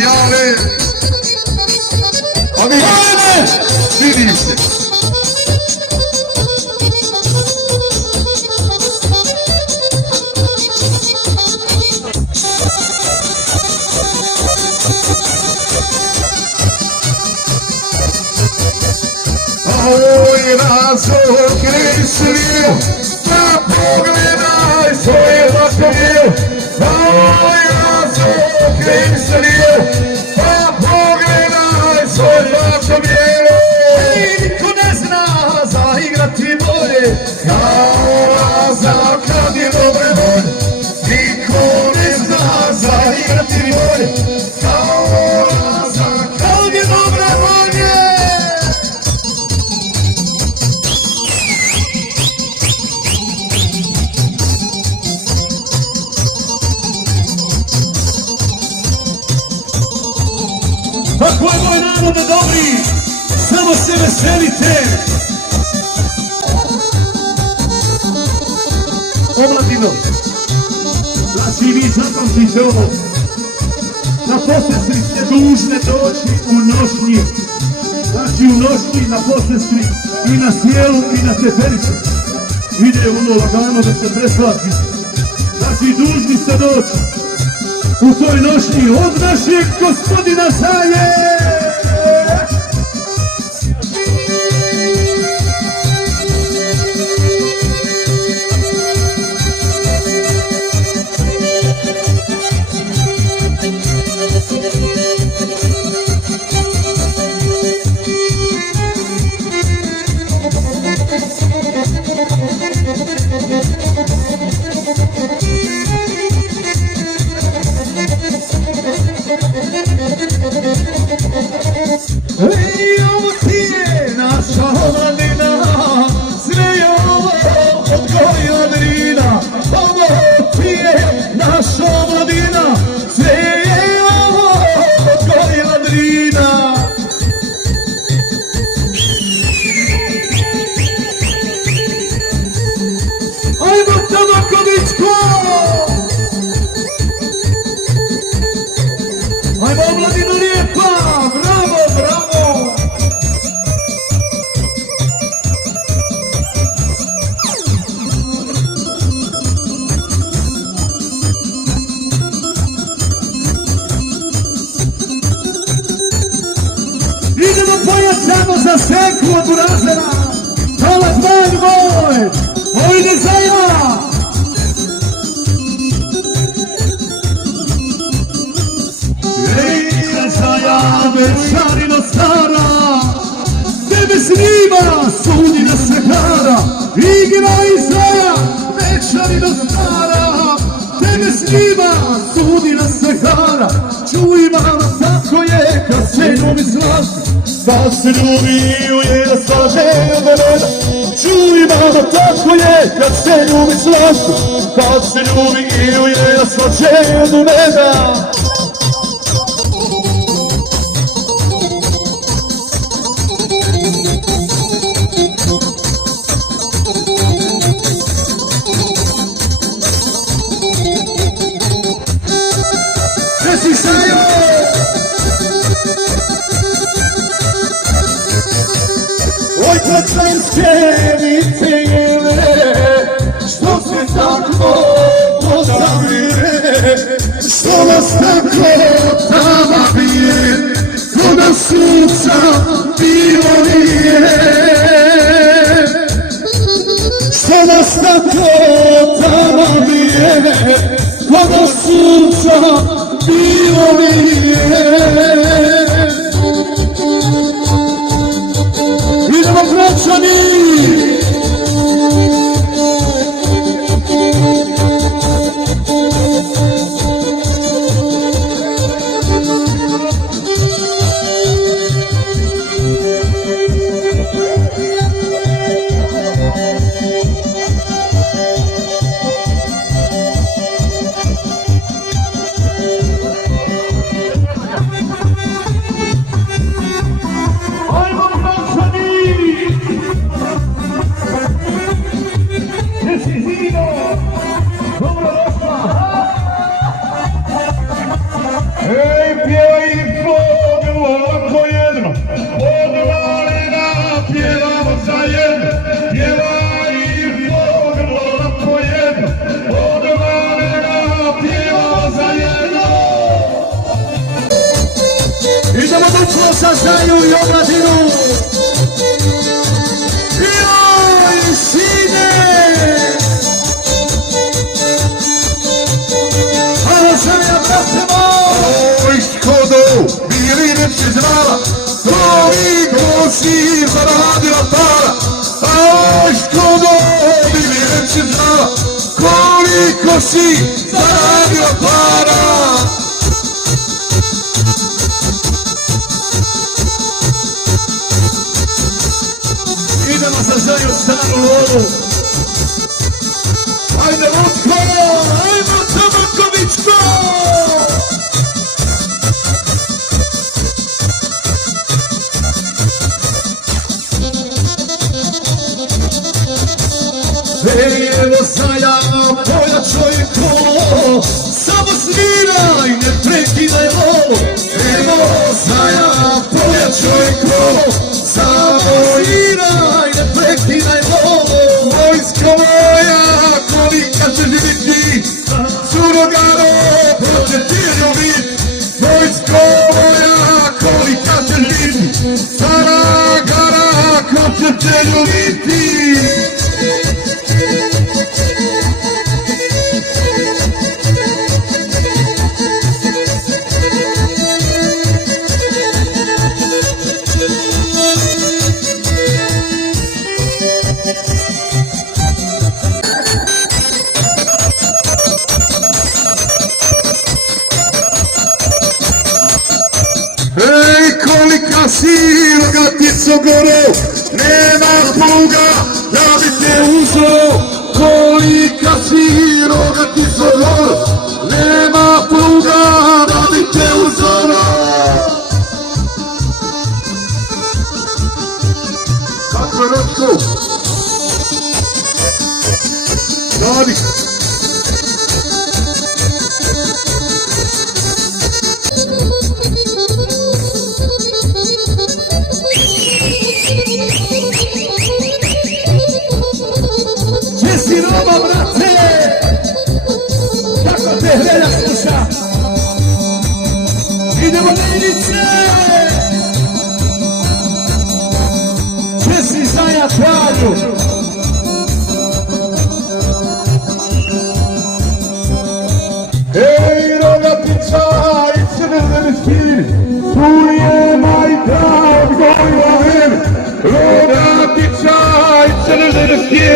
specijale. A vidi se. Oj, razor kreslio, da pogledaj svoje vakovije. Oj, razor kreslio, da pogledaj svoje vakovije. Niko ne zna zaigrati bolje, kao Lazar kad je dobre volje. Niko ne zna zaigrati bolje, kao Lazar kad je dobre volje. Tako je moj narode dobri, samo se veselite. Omladino, znači vi zapamtite ovo, na posestri ste dužne doći u nošnji, znači u nošnji, na posestri i na sjelu i na tepericu. Ide ono lagano da se preslati, znači dužni ste doći u toj nošnji od našeg gospodina Saje. Ej, ovo ti je naša omladina, sve je ovo od koja drina. Ovo ti je naša omladina, sve je ovo od koja drina. Ajmo Tamakovićko! Ajmo omladino lijepa! Bravo, bravo! Idemo pojačamo za senku od Burazera! Hvala zmanj moj! Ojde Zaja! Ej, Zaja, večarino stara, tebe snima sudina sekara. Igraj Zaja, večarino stara, tebe snima sudina sekara. Čuj mama, tako je kad se ljubi slaži, da se ljubi uje slaže od reda. Čuj mama, tako je kad se ljubi slaži, da se ljubi uje slaže od reda. Oj, kračanske vitejele, što se tako pozabire, što nas tako tama bije, ko da sunca bilo nije. Što nas tako tama bije, ko da sunca bilo nije. Idemo građani! Piekło Zazaju i Omladinu. Joj, sine! Ale zemlja, brate moj! Oj, škodu, bili neće znala, koliko si zaradila para. Oj, škodu, bili neće znala, koliko si zaradila para. Idemo Zazaju staru lovu. Ajde, Vutko! Ajmo, Tabakovićko! Evo Zaja, pojačaj kolo, samo sviraj, ne prekidaj ovo. Evo Zaja, pojačaj kolo, samo sviraj, ne prekidaj ovo. Vojsko moja, kolika će biti, surogaro, ko će ti ljubiti. Vojsko moja, kolika će biti, stara gara, ko će te ljubiti. Ej, kolika si rogatico gore, nema pluga da bi te uzeo. Kolika si rogatico gore, nema pluga da bi te uzeo. Kako je Ročko? Radi. Gdje si Roma, brate? Kako te Hrelja sluša? Idemo na Ilice! Gdje si Zaja Kralju? Ej, rogatica i crvenski, tu je majka odgojila mene. Rogatica i crvenski,